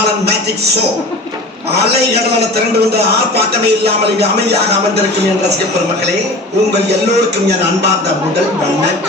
மாயாளன் magic show அலை கடலான திரண்டு வந்து ஆர்ப்பாட்டமே இல்லாமல் இங்கு அமைதியாக அமர்ந்திருக்கும் என் ரசிக பெருமக்களே, உங்கள் எல்லோருக்கும் என் அன்பார்ந்த முதல் வண்ணன்.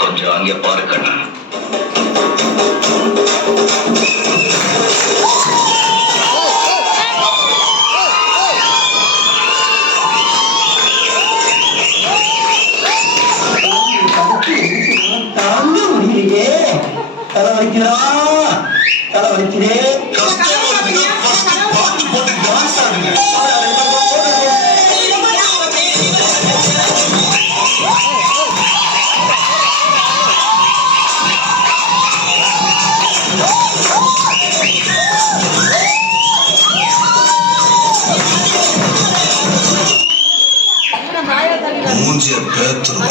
கொஞ்சம் அங்கே பாரு கண்ணா. மூஞ்சிய பேத்துருவ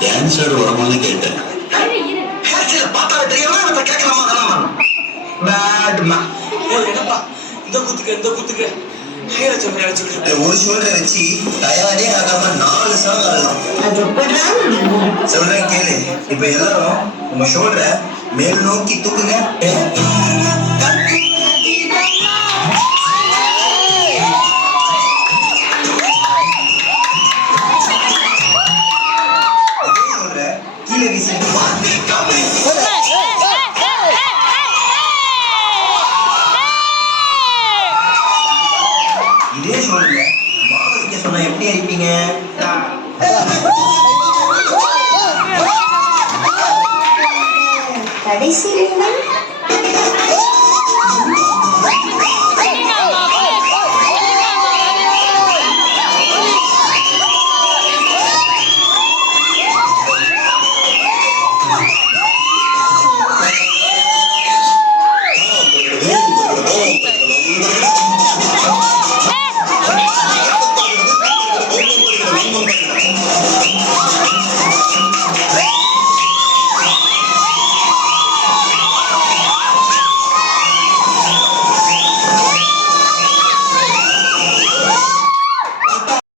டான்ஸர் வரமான்னு கேட்டேன். ஒரு ஷோல்டரை வச்சு தயாரே ஆகாம 4 சாங் ஆடலாம். சொல்றேன் கேளு. இப்ப எல்லாரும் உங்க ஷோல்டரை மேல் நோக்கி தூக்குங்க. கீழே வீசிட்டு இதே சொல்லுங்க. மாவலிக்க சொன்னா எப்படி அடிப்பீங்க? கடைசியில் Thank you.